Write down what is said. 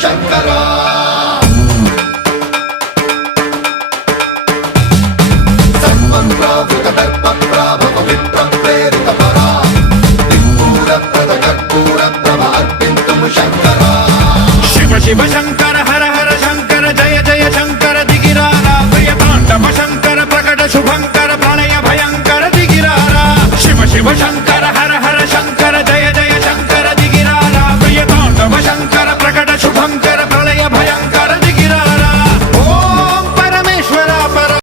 శంకర సన్మన్రావృత దర్ప ప్రాభవ విప్ర ప్రేరిత పరా దిక్పూర ప్రద కర్పూర ప్రభ అర్పింతుము శంకర శివ శివ శంకర హర హర శంకర జయ జయ శంకర దిగిరారా ప్రియ తాండవ శంకర ప్రకట శుభంకర